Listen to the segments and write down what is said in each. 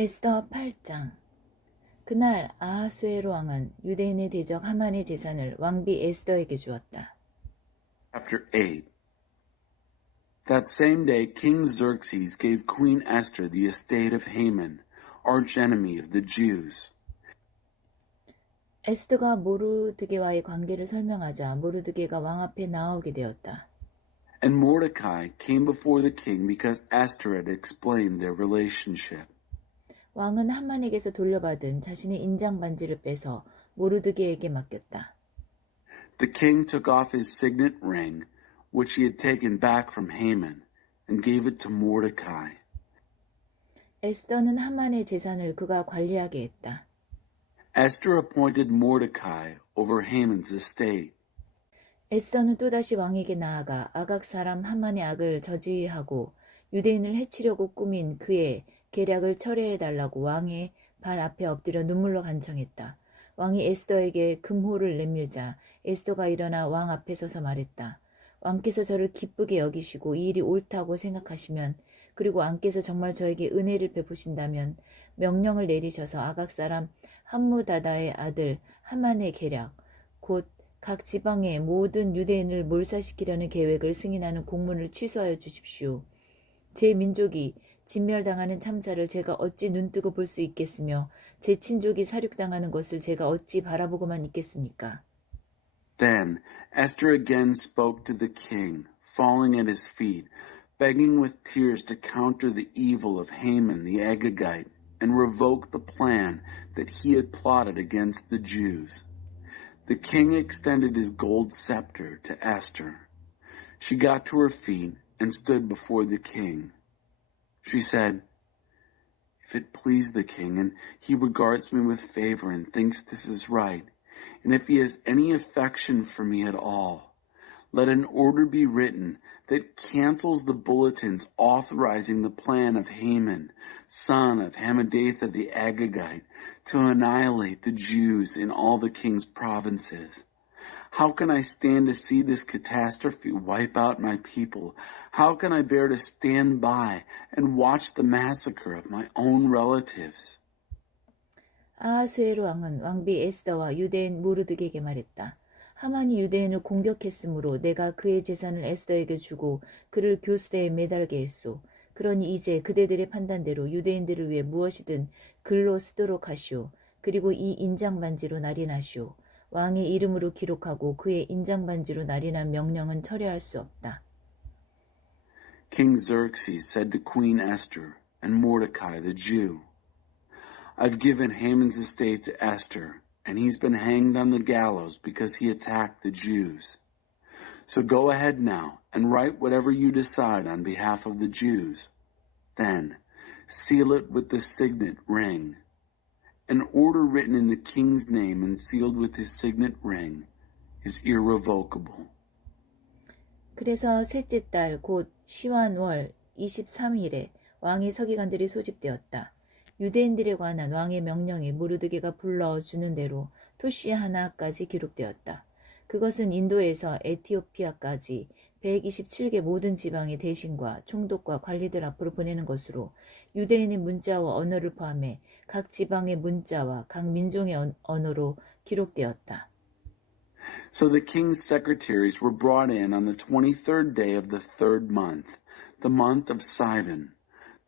에스더 8장. 그날 아하수에로 왕은 유대인의 대적 하만의 재산을 왕비 에스더에게 주었다. Chapter 8. That same day King Xerxes gave Queen Esther the estate of Haman, archenemy of the Jews. 에스더가 모르드게와의 관계를 설명하자 모르드게가 왕 앞에 나오게 되었다. And Mordecai came before the king because Esther had explained their relationship. 왕은 하만에게서 돌려받은 자신의 인장 반지를 빼서 모르드게에게 맡겼다. The king took off his signet ring, which he had taken back from Haman, and gave it to Mordecai. 에스더는 하만의 재산을 그가 관리하게 했다. Esther appointed Mordecai over Haman's estate. 에스더는 또다시 왕에게 나아가 아각 사람 하만의 악을 저지하고 유대인을 해치려고 꾸민 그의 계략을 철회해달라고 왕의 발 앞에 엎드려 눈물로 간청했다. 왕이 에스더에게 금호를 내밀자 에스더가 일어나 왕 앞에 서서 말했다. 왕께서 저를 기쁘게 여기시고 이 일이 옳다고 생각하시면 그리고 왕께서 정말 저에게 은혜를 베푸신다면 명령을 내리셔서 아각 사람 함무다다의 아들 하만의 계략 곧 각 지방의 모든 유대인을 몰살시키려는 계획을 승인하는 공문을 취소하여 주십시오. 제 민족이 진멸당하는 참사를 제가 어찌 눈뜨고 볼 수 있겠으며 제 친족이 살육당하는 것을 제가 어찌 바라보고만 있겠습니까? Then Esther again spoke to the king, falling at his feet, begging with tears to counter the evil of Haman the Agagite and revoke the plan that he had plotted against the Jews. The king extended his gold scepter to Esther. She got to her feet and stood before the king. She said, "If it please the king, and he regards me with favor and thinks this is right, and if he has any affection for me at all, let an order be written that cancels the bulletins authorizing the plan of Haman, son of Hammedatha the Agagite, to annihilate the Jews in all the king's provinces. How can I stand to see this catastrophe wipe out my people? How can I bear to stand by and watch the massacre of my own relatives?" 아하수에로 왕은 왕비 에스더와 유대인 모르드게에게 말했다. 하만이 유대인을 공격했으므로 내가 그의 재산을 에스더에게 주고 그를 교수대에 매달게 했소. 그러니 이제 그대들의 판단대로 유대인들을 위해 무엇이든 글로 쓰도록 하시오. 그리고 이 인장반지로 날인하시오. 왕의 이름으로 기록하고 그의 인장반지로 날인한 명령은 철회할 수 없다. King Xerxes said to Queen Esther and Mordecai the Jew, "I've given Haman's estate to Esther, and he's been hanged on the gallows because he attacked the Jews. So go ahead now and write whatever you decide on behalf of the Jews. Then seal it with the signet ring. An order written in the king's name and sealed with his signet ring is irrevocable." 그래서 셋째 달 곧 시완월 23일에 왕의 서기관들이 소집되었다. 유대인들에 관한 왕의 명령이 모르드게가 불러주는 대로 토시 하나까지 기록되었다. 그것은 인도에서 에티오피아까지 127개 모든 지방의 대신과 총독과 관리들 앞으로 보내는 것으로 유대인의 문자와 언어를 포함해 각 지방의 문자와 각 민족의 언어로 기록되었다. So the king's secretaries were brought in on the 23rd day of the 3rd month, the month of Sivan,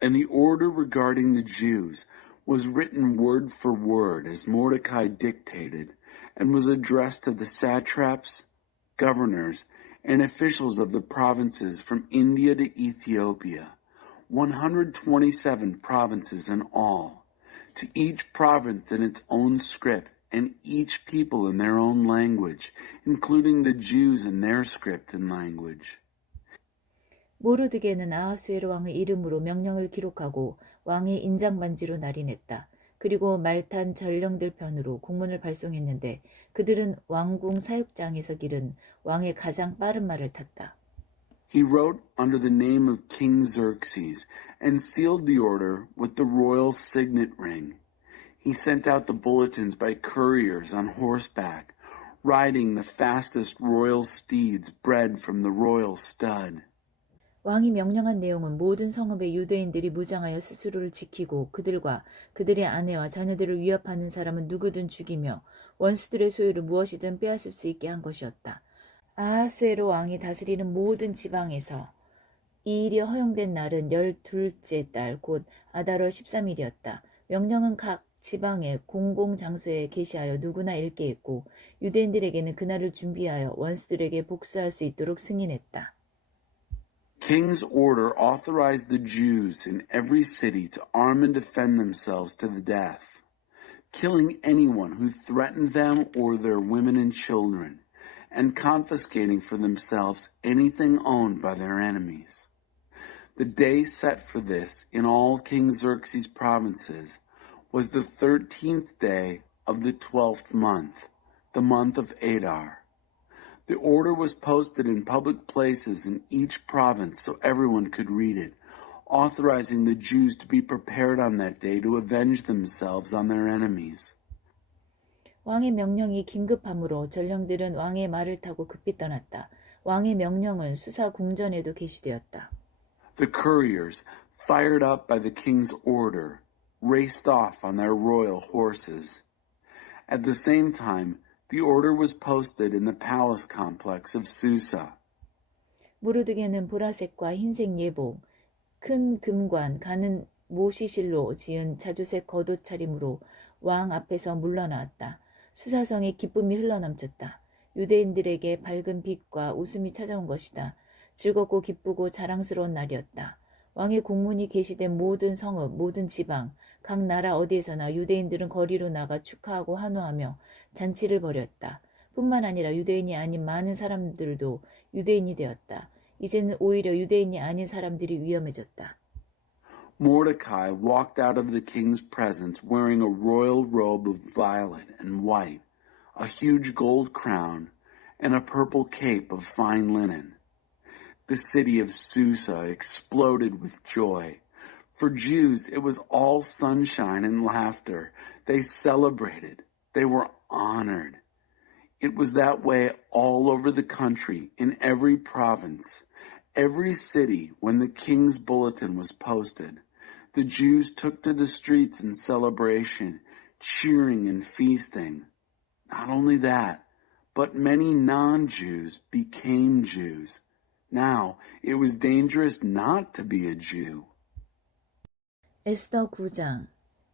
and the order regarding the Jews was written word for word as Mordecai dictated, and was addressed to the satraps, governors, and officials of the provinces from India to Ethiopia, 127 provinces in all, to each province in its own script, and each people in their own language, including the Jews in their script and language. 모르드게는 아하수에로 왕의 이름으로 명령을 기록하고 왕의 인장반지로 날인했다. 그리고 말탄 전령들 편으로 공문을 발송했는데 그들은 왕궁 사육장에서 기른 왕의 가장 빠른 말을 탔다. He wrote under the name of King Xerxes and sealed the order with the royal signet ring. He sent out the bulletins by couriers on horseback, riding the fastest royal steeds bred from the royal stud. 왕이 명령한 내용은 모든 성읍의 유대인들이 무장하여 스스로를 지키고 그들과 그들의 아내와 자녀들을 위협하는 사람은 누구든 죽이며 원수들의 소유를 무엇이든 빼앗을 수 있게 한 것이었다. 아하수에로 왕이 다스리는 모든 지방에서 이 일이 허용된 날은 12째 달 곧 아달월 13일이었다. 명령은 각 지방의 공공장소에 게시하여 누구나 읽게 했고 유대인들에게는 그날을 준비하여 원수들에게 복수할 수 있도록 승인했다. King's order authorized the Jews in every city to arm and defend themselves to the death, killing anyone who threatened them or their women and children, and confiscating for themselves anything owned by their enemies. The day set for this in all King Xerxes' provinces was the 13th day of the 12th month, the month of Adar. The order was posted in public places in each province so everyone could read it, authorizing the Jews to be prepared on that day to avenge themselves on their enemies. 왕의 명령이 긴급함으로 전령들은 왕의 말을 타고 급히 떠났다. 왕의 명령은 수사 궁전에도 게시되었다. The couriers, fired up by the king's order, raced off on their royal horses. At the same time, the order was posted in the palace complex of Susa. 모르드게는 보라색과 흰색 예복, 큰 금관, 가는 모시실로 지은 자주색 겉옷 차림으로 왕 앞에서 물러나왔다. 수사성에 기쁨이 흘러넘쳤다. 유대인들에게 밝은 빛과 웃음이 찾아온 것이다. 즐겁고 기쁘고 자랑스러운 날이었다. 왕의 공문이 게시된 모든 성읍, 모든 지방, 각 나라 어디에서나 유대인들은 거리로 나가 축하하고 환호하며 잔치를 벌였다. 뿐만 아니라 유대인이 아닌 많은 사람들도 유대인이 되었다. 이제는 오히려 유대인이 아닌 사람들이 위험해졌다. Mordecai walked out of the king's presence wearing a royal robe of violet and white, a huge gold crown, and a purple cape of fine linen. The city of Susa exploded with joy. For Jews, it was all sunshine and laughter. They celebrated. They were honored. It was that way all over the country, in every province, every city. When the king's bulletin was posted, the Jews took to the streets in celebration, cheering and feasting. Not only that, but many non-Jews became Jews. Now, it was dangerous not to be a Jew. 에스더 9장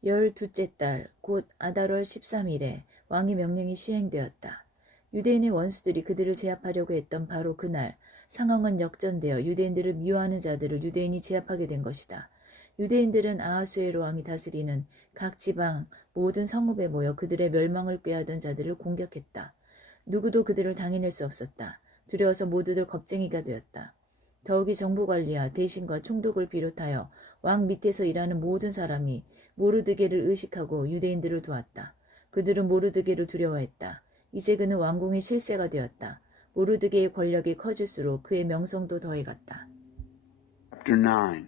12째 달 곧 아달월 13일에 왕의 명령이 시행되었다. 유대인의 원수들이 그들을 제압하려고 했던 바로 그날 상황은 역전되어 유대인들을 미워하는 자들을 유대인이 제압하게 된 것이다. 유대인들은 아하수에로 왕이 다스리는 각 지방 모든 성읍에 모여 그들의 멸망을 꾀하던 자들을 공격했다. 누구도 그들을 당해낼 수 없었다. 두려워서 모두들 겁쟁이가 되었다. 더욱이 정부관리와 대신과 총독을 비롯하여 왕 밑에서 일하는 모든 사람이 모르드게를 의식하고 유대인들을 도왔다. 그들은 모르드게를 두려워했다. 이제 그는 왕궁의 실세가 되었다. 모르드게의 권력이 커질수록 그의 명성도 더해갔다. Chapter 9.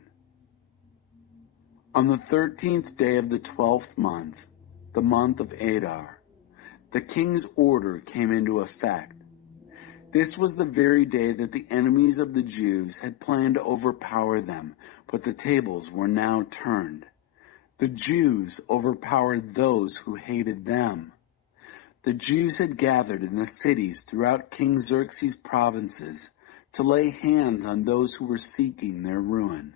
On the 13th day of the 12th month, the month of Adar, the king's order came into effect. This was the very day that the enemies of the Jews had planned to overpower them, but the tables were now turned. The Jews overpowered those who hated them. The Jews had gathered in the cities throughout King Xerxes' provinces to lay hands on those who were seeking their ruin.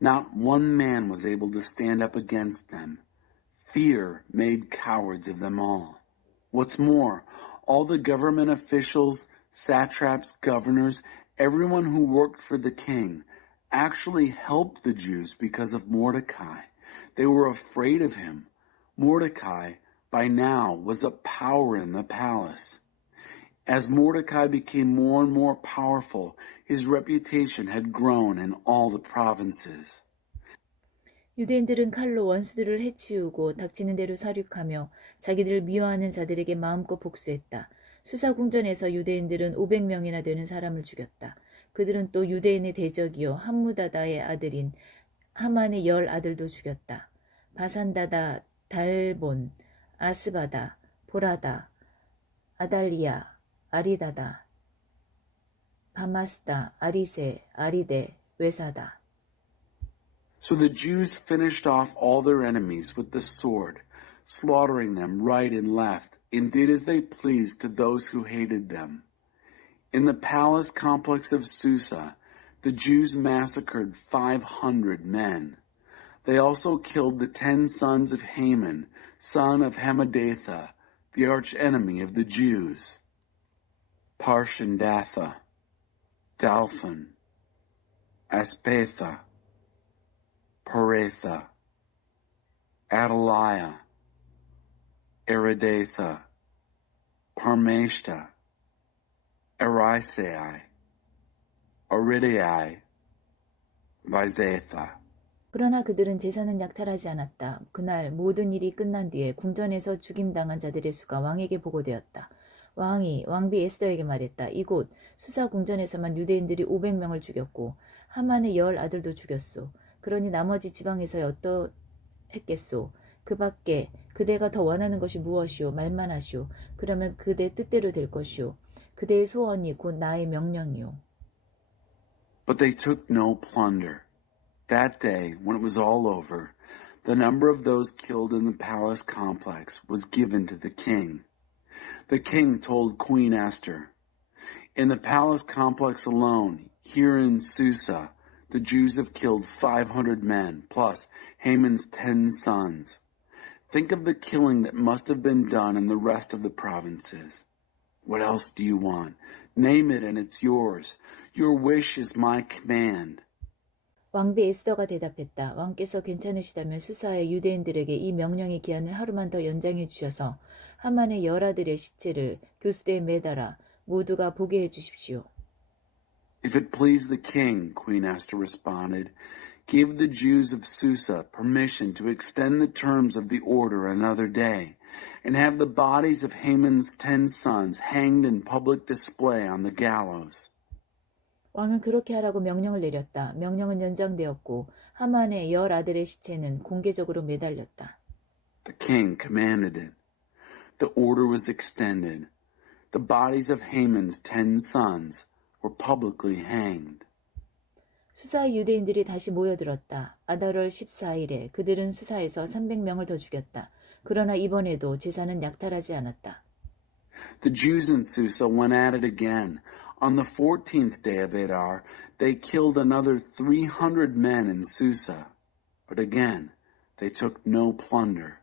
Not one man was able to stand up against them. Fear made cowards of them all. What's more, all the government officials, satraps, governors, everyone who worked for the king actually helped the Jews because of Mordecai. They were afraid of him. Mordecai, by now, was a power in the palace. As Mordecai became more and more powerful, his reputation had grown in all the provinces. 유대인들은 칼로 원수들을 해치우고 닥치는 대로 사륙하며 자기들을 미워하는 자들에게 마음껏 복수했다. 수사궁전에서 유대인들은 500명이나 되는 사람을 죽였다. 그들은 또 유대인의 대적이요 함무다다의 아들인 하만의 10 아들도 죽였다. 바산다다, 달본, 아스바다, 보라다, 아달리아, 아리다다, 바마스다, 아리세, 아리데, 외사다. So the Jews finished off all their enemies with the sword, slaughtering them right and left, and did as they pleased to those who hated them. In the palace complex of Susa, the Jews massacred 500 men. They also killed the 10 sons of Haman, son of Hammedatha, the archenemy of the Jews. Parshandatha, Dalphon, Aspatha, Paretha, Adaliah, Eridatha, Parmeshta, Erisai, Aridai, Vizatha. 그러나 그들은 제사는 약탈하지 않았다. 그날 모든 일이 끝난 뒤에 궁전에서 죽임당한 자들의 수가 왕에게 보고되었다. 왕이 왕비 에스더에게 말했다. 이곳 수사 궁전에서만 유대인들이 500명을 죽였고 하만의 10 아들도 죽였소. 그러니 나머지 지방에서 어떠했겠소. 그 밖에 그대가 더 원하는 것이 무엇이오. 말만 하시오. 그러면 그대 뜻대로 될 것이오. 그대의 소원이 곧 나의 명령이오. But they took no plunder. That day, when it was all over, the number of those killed in the palace complex was given to the king. The king told Queen Esther, "In the palace complex alone, here in Susa, the Jews have killed 500 men, plus Haman's 10 sons. Think of the killing that must have been done in the rest of the provinces. What else do you want? Name it and it's yours. Your wish is my command." 왕비 에스더가 대답했다. 왕께서 괜찮으시다면 수사의 유대인들에게 이 명령의 기한을 하루만 더 연장해 주셔서 하만의 10 아들의 시체를 교수대에 매달아 모두가 보게 해 주십시오. If it please the king, Queen Esther responded, give the Jews of Susa permission to extend the terms of the order another day, and have the bodies of Haman's 10 sons hanged in public display on the gallows. 왕은 그렇게 하라고 명령을 내렸다. 명령은 연장되었고 하만의 10 아들의 시체는 공개적으로 매달렸다. The king commanded it. The order was extended. The bodies of Haman's 10 sons were publicly hanged. 수사의 유대인들이 다시 모여들었다. 아달월 14일에 그들은 수사에서 300명을 더 죽였다. 그러나 이번에도 제사는 약탈하지 않았다. The Jews in Susa went at it again. On the 14th day of Adar, they killed another 300 men in Susa. But again, they took no plunder.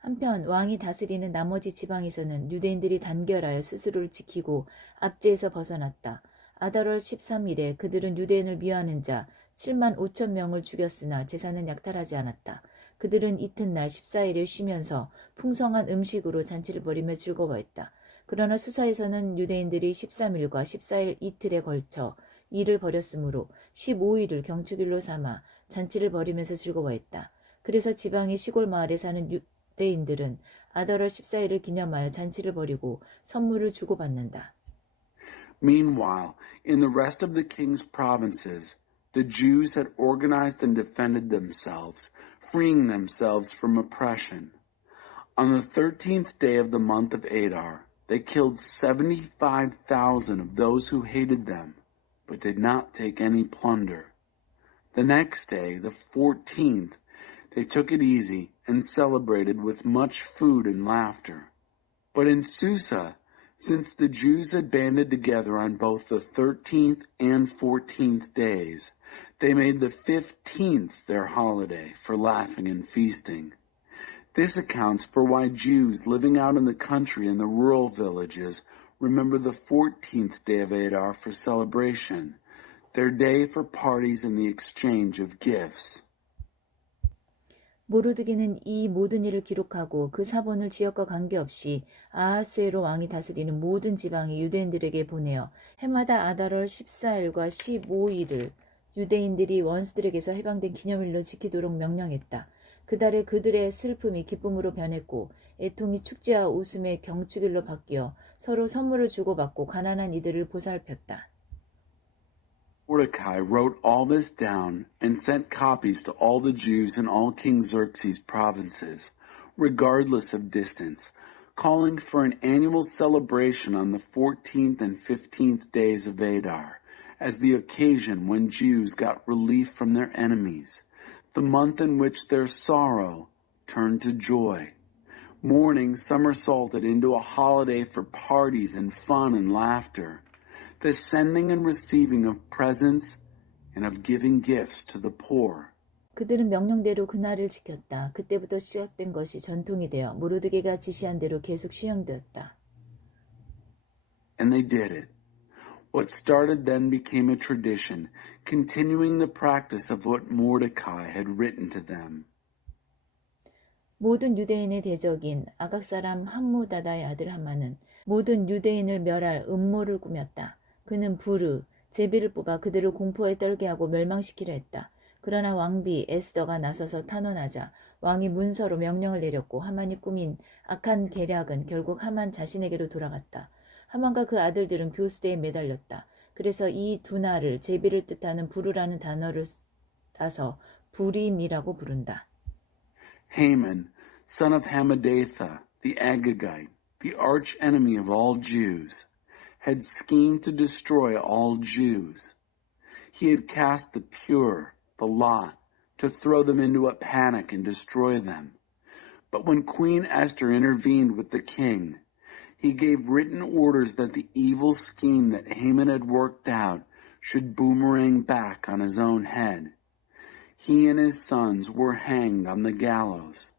한편 왕이 다스리는 나머지 지방에서는 유대인들이 단결하여 스스로를 지키고 압제에서 벗어났다. 아달월 13일에 그들은 유대인을 미워하는 자 7만 5천 명을 죽였으나 제사는 약탈하지 않았다. 그들은 이튿날 14일에 쉬면서 풍성한 음식으로 잔치를 벌이며 즐거워했다. 그러나 수사에서는 유대인들이 13일과 14일 이틀에 걸쳐 일을 벌였으므로 15일을 경축일로 삼아 잔치를 벌이면서 즐거워했다. 그래서 지방의 시골 마을에 사는 유대인들은 아달월 14일을 기념하여 잔치를 벌이고 선물을 주고받는다. Meanwhile, in the rest of the king's provinces, the Jews had organized and defended themselves, freeing themselves from oppression. On the 13th day of the month of Adar, they killed 75,000 of those who hated them, but did not take any plunder. The next day, the 14th, they took it easy and celebrated with much food and laughter. But in Susa, since the Jews had banded together on both the 13th and 14th days, they made the 15th their holiday for laughing and feasting. This accounts for why Jews living out in the country and the rural villages remember the 14th day of Adar for celebration, their day for parties and the exchange of gifts. 모르드기는 이 모든 일을 기록하고 그 사본을 지역과 관계없이 아하수에로 왕이 다스리는 모든 지방의 유대인들에게 보내어 해마다 아달월 14일과 15일을 유대인들이 원수들에게서 해방된 기념일로 지키도록 명령했다. 그달에 그들의 슬픔이 기쁨으로 변했고 애통이 축제와 웃음의 경축일로 바뀌어 서로 선물을 주고받고 가난한 이들을 보살폈다. Mordecai wrote all this down and sent copies to all the Jews in all King Xerxes' provinces, regardless of distance, calling for an annual celebration on the 14th and 15th days of Adar, as the occasion when Jews got relief from their enemies, the month in which their sorrow turned to joy. Mourning somersaulted into a holiday for parties and fun and laughter, the sending and receiving of presents and of giving gifts to the poor. 그들은 명령대로 그날을 지켰다. 그때부터 시작된 것이 전통이 되어 모르드게가 지시한 대로 계속 시행되었다. And they did it. What started then became a tradition, continuing the practice of what Mordecai had written to them. 모든 유대인의 대적인 아각 사람 함무다다의 아들 하만은 모든 유대인을 멸할 음모를 꾸몄다. 그는 부르, 제비를 뽑아 그들을 공포에 떨게 하고 멸망시키려 했다. 그러나 왕비 에스더가 나서서 탄원하자 왕이 문서로 명령을 내렸고 하만이 꾸민 악한 계략은 결국 하만 자신에게로 돌아갔다. 하만과 그 아들들은 교수대에 매달렸다. 그래서 이 두 날을 제비를 뜻하는 부르라는 단어를 따서 부림이라고 부른다. Haman, son of Hammedatha, the Agagite, the arch enemy of all Jews, had schemed to destroy all Jews. He had cast the pure, the lot, to throw them into a panic and destroy them. But when Queen Esther intervened with the king, he gave written orders that the evil scheme that Haman had worked out should boomerang back on his own head. He and his sons were hanged on the gallows.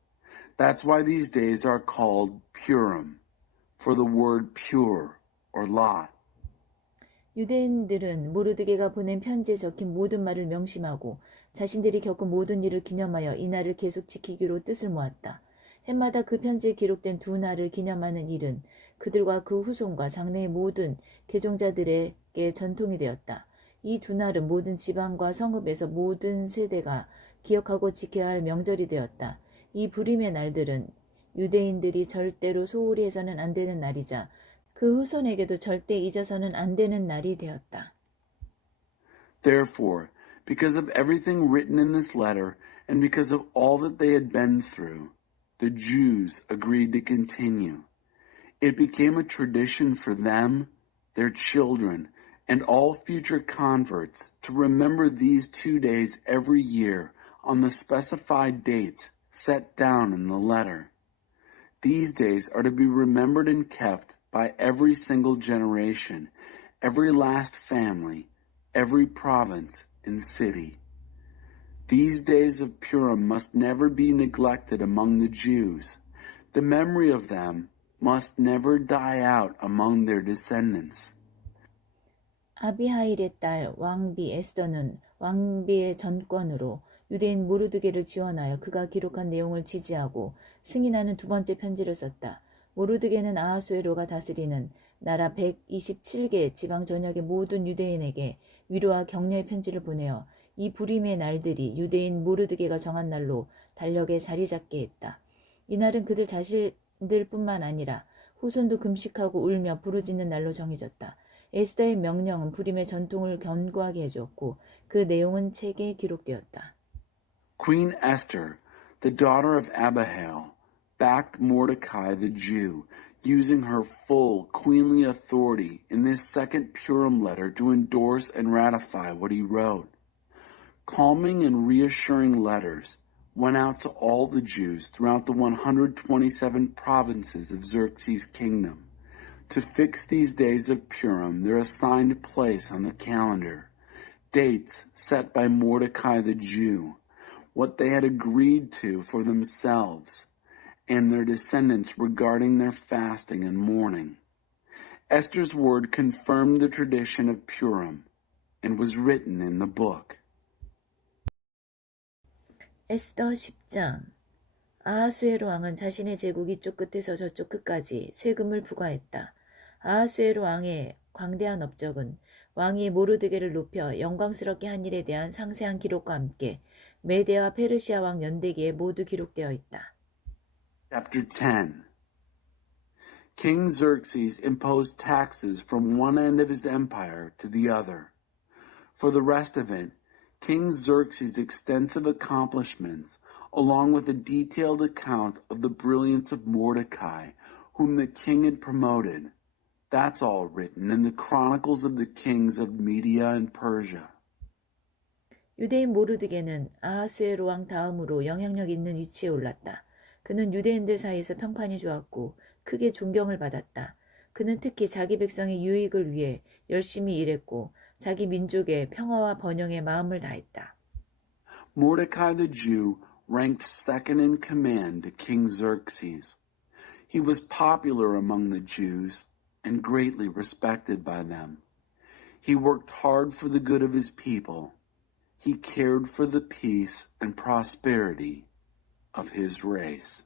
That's why these days are called Purim, for the word pure or lot. 유대인들은 모르드게가 보낸 편지에 적힌 모든 말을 명심하고 자신들이 겪은 모든 일을 기념하여 이 날을 계속 지키기로 뜻을 모았다. 해마다 그 편지에 기록된 두 날을 기념하는 일은 그들과 그 후손과 장래의 모든 개종자들에게 전통이 되었다. 이 두 날은 모든 지방과 성읍에서 모든 세대가 기억하고 지켜야 할 명절이 되었다. 이 부림의 날들은 유대인들이 절대로 소홀히 해서는 안 되는 날이자 그 후손에게도 절대 잊어서는 안 되는 날이 되었다. Therefore, because of everything written in this letter and because of all that they had been through, the Jews agreed to continue. It became a tradition for them, their children, and all future converts to remember these 2 days every year on the specified dates set down in the letter. These days are to be remembered and kept by every single generation, every last family, every province and city. These days of Purim must never be neglected among the Jews. The memory of them must never die out among their descendants. 아비하일의 딸 왕비 에스더는 왕비의 전권으로 유대인 모르드게를 지원하여 그가 기록한 내용을 지지하고 승인하는 두 번째 편지를 썼다. 모르드게는 아하수에로가 다스리는 나라 127개 지방 전역의 모든 유대인에게 위로와 격려의 편지를 보내어 이 부림의 날들이 유대인 모르드게가 정한 날로 달력에 자리 잡게 했다. 이날은 그들 자신들뿐만 아니라 후손도 금식하고 울며 부르짖는 날로 정해졌다. 에스더의 명령은 부림의 전통을 견고하게 해주었고 그 내용은 책에 기록되었다. Queen Esther, the daughter of Abihail, backed Mordecai the Jew, using her full queenly authority in this second Purim letter to endorse and ratify what he wrote. Calming and reassuring letters went out to all the Jews throughout the 127 provinces of Xerxes' kingdom to fix these days of Purim their assigned place on the calendar, dates set by Mordecai the Jew, what they had agreed to for themselves and their descendants regarding their fasting and mourning. Esther's word confirmed the tradition of Purim and was written in the book. 에스더 10장. 아하수에로 왕은 자신의 제국 이쪽 끝에서 저쪽 끝까지 세금을 부과했다. 아하수에로 왕의 광대한 업적은 왕이 모르드게를 높여 영광스럽게 한 일에 대한 상세한 기록과 함께 메대와 페르시아 왕 연대기에 모두 기록되어 있다. Chapter 10. King Xerxes imposed taxes from one end of his empire to the other. For the rest of it, King Xerxes' extensive accomplishments, along with a detailed account of the brilliance of Mordecai, whom the king had promoted, That's all written in the chronicles of the kings of Media and Persia. 유대인 모르드게는 아하수에로 왕 다음으로 영향력 있는 위치에 올랐다. 그는 유대인들 사이에서 평판이 좋았고 크게 존경을 받았다. 그는 특히 자기 백성의 유익을 위해 열심히 일했고 자기 민족의 평화와 번영에 마음을 다했다. Mordecai the Jew ranked second in command to King Xerxes. He was popular among the Jews and greatly respected by them. He worked hard for the good of his people. He cared for the peace and prosperity of his race.